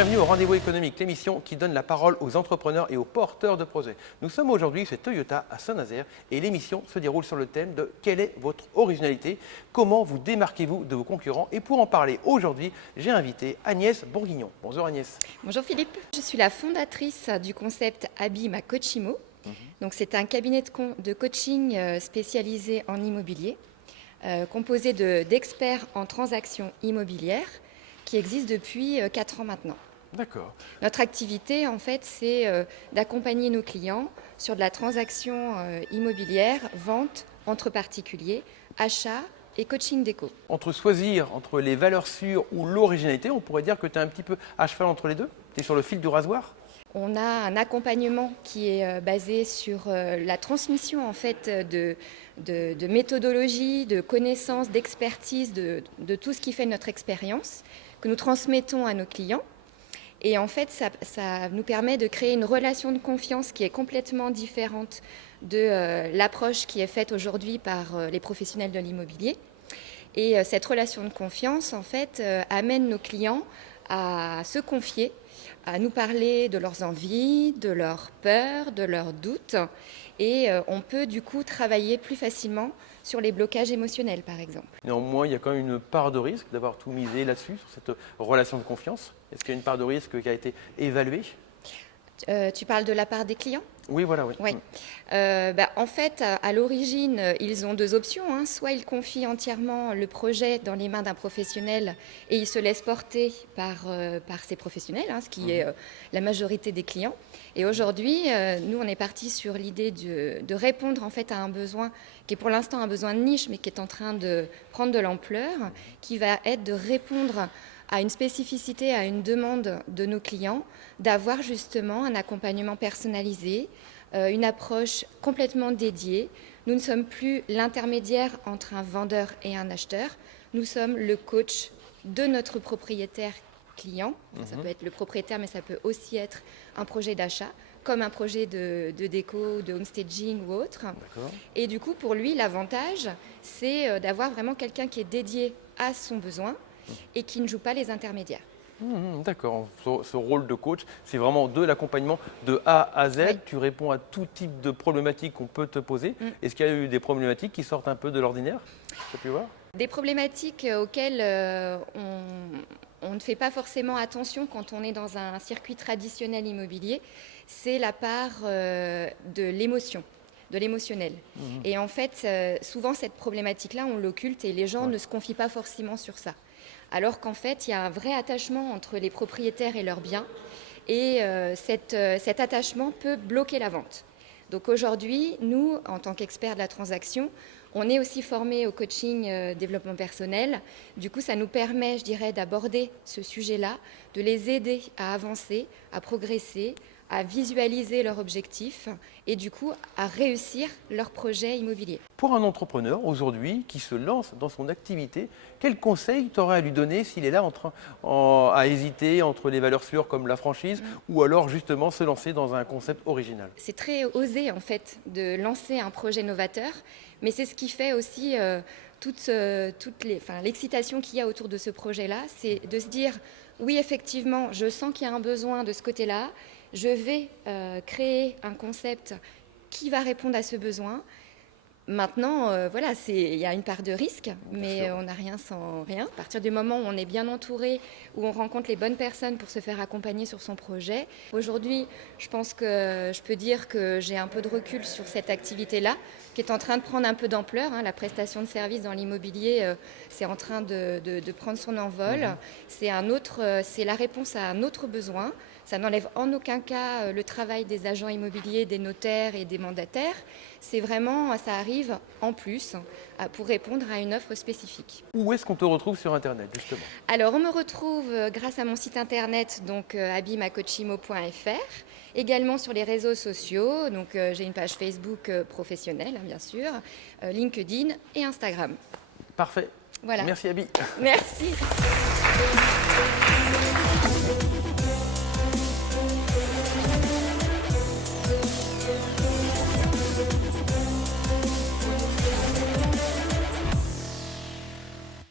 Bienvenue au Rendez-vous économique, l'émission qui donne la parole aux entrepreneurs et aux porteurs de projets. Nous sommes aujourd'hui chez Toyota à Saint-Nazaire et l'émission se déroule sur le thème de quelle est votre originalité, comment vous démarquez-vous de vos concurrents. Et pour en parler aujourd'hui, j'ai invité Agnès Bourguignon. Bonjour Agnès. Bonjour Philippe, je suis la fondatrice du concept Abima Coachimo. Donc c'est un cabinet de coaching spécialisé en immobilier, composé d'experts en transactions immobilières qui existe depuis 4 ans maintenant. D'accord. Notre activité, en fait, c'est d'accompagner nos clients sur de la transaction immobilière, vente entre particuliers, achat et coaching déco. Entre choisir entre les valeurs sûres ou l'originalité, on pourrait dire que tu es un petit peu à cheval entre les deux. Tu es sur le fil du rasoir. On a un accompagnement qui est basé sur la transmission en fait de méthodologie, de connaissances, d'expertise, de tout ce qui fait notre expérience, que nous transmettons à nos clients. Et en fait, ça nous permet de créer une relation de confiance qui est complètement différente de l'approche qui est faite aujourd'hui par les professionnels de l'immobilier. Et cette relation de confiance, en fait, amène nos clients à se confier, à nous parler de leurs envies, de leurs peurs, de leurs doutes. Et on peut du coup travailler plus facilement sur les blocages émotionnels, par exemple. Néanmoins, il y a quand même une part de risque d'avoir tout misé là-dessus, sur cette relation de confiance. Est-ce qu'il y a une part de risque qui a été évaluée ? Tu parles de la part des clients ? Oui, voilà, oui. Oui. En fait, à l'origine, ils ont 2 options. Soit ils confient entièrement le projet dans les mains d'un professionnel et ils se laissent porter par ces professionnels, ce qui est la majorité des clients. Et aujourd'hui, nous, on est parti sur l'idée de répondre en fait à un besoin qui est pour l'instant un besoin de niche, mais qui est en train de prendre de l'ampleur, qui va être de répondre à une spécificité, à une demande de nos clients, d'avoir justement un accompagnement personnalisé, une approche complètement dédiée. Nous ne sommes plus l'intermédiaire entre un vendeur et un acheteur. Nous sommes le coach de notre propriétaire client. Ça peut être le propriétaire, mais ça peut aussi être un projet d'achat, comme un projet de déco, de homestaging ou autre. Et du coup, pour lui, l'avantage, c'est d'avoir vraiment quelqu'un qui est dédié à son besoin et qui ne joue pas les intermédiaires. D'accord, ce rôle de coach, c'est vraiment de l'accompagnement de A à Z. Oui. Tu réponds à tout type de problématiques qu'on peut te poser. Est-ce qu'il y a eu des problématiques qui sortent un peu de l'ordinaire ? Tu as pu voir ? Des problématiques auxquelles on ne fait pas forcément attention quand on est dans un circuit traditionnel immobilier, c'est la part de l'émotion, de l'émotionnel. Et en fait, souvent cette problématique-là, on l'occulte et les gens ne se confient pas forcément sur ça. Alors qu'en fait, il y a un vrai attachement entre les propriétaires et leurs biens et cet attachement peut bloquer la vente. Donc aujourd'hui, nous, en tant qu'experts de la transaction, on est aussi formés au coaching développement personnel. Du coup, ça nous permet, je dirais, d'aborder ce sujet-là, de les aider à avancer, à progresser, à visualiser leurs objectifs et du coup à réussir leur projet immobilier. Pour un entrepreneur aujourd'hui qui se lance dans son activité, quel conseil tu aurais à lui donner s'il est là à hésiter entre les valeurs sûres comme la franchise ou alors justement se lancer dans un concept original ? C'est très osé en fait de lancer un projet novateur, mais c'est ce qui fait aussi l'excitation qu'il y a autour de ce projet-là, c'est de se dire oui effectivement je sens qu'il y a un besoin de ce côté-là, je vais créer un concept qui va répondre à ce besoin. Maintenant, il y a une part de risque, mais on n'a rien sans rien. À partir du moment où on est bien entouré, où on rencontre les bonnes personnes pour se faire accompagner sur son projet. Aujourd'hui, je pense que je peux dire que j'ai un peu de recul sur cette activité-là, qui est en train de prendre un peu d'ampleur. La prestation de services dans l'immobilier, c'est en train de prendre son envol. C'est la réponse à un autre besoin. Ça n'enlève en aucun cas le travail des agents immobiliers, des notaires et des mandataires. C'est vraiment, ça arrive en plus pour répondre à une offre spécifique. Où est-ce qu'on te retrouve sur Internet justement ? Alors, on me retrouve grâce à mon site internet, donc abimacoachimo.fr, également sur les réseaux sociaux. Donc, j'ai une page Facebook professionnelle, bien sûr, LinkedIn et Instagram. Parfait. Voilà. Merci Abi. Merci.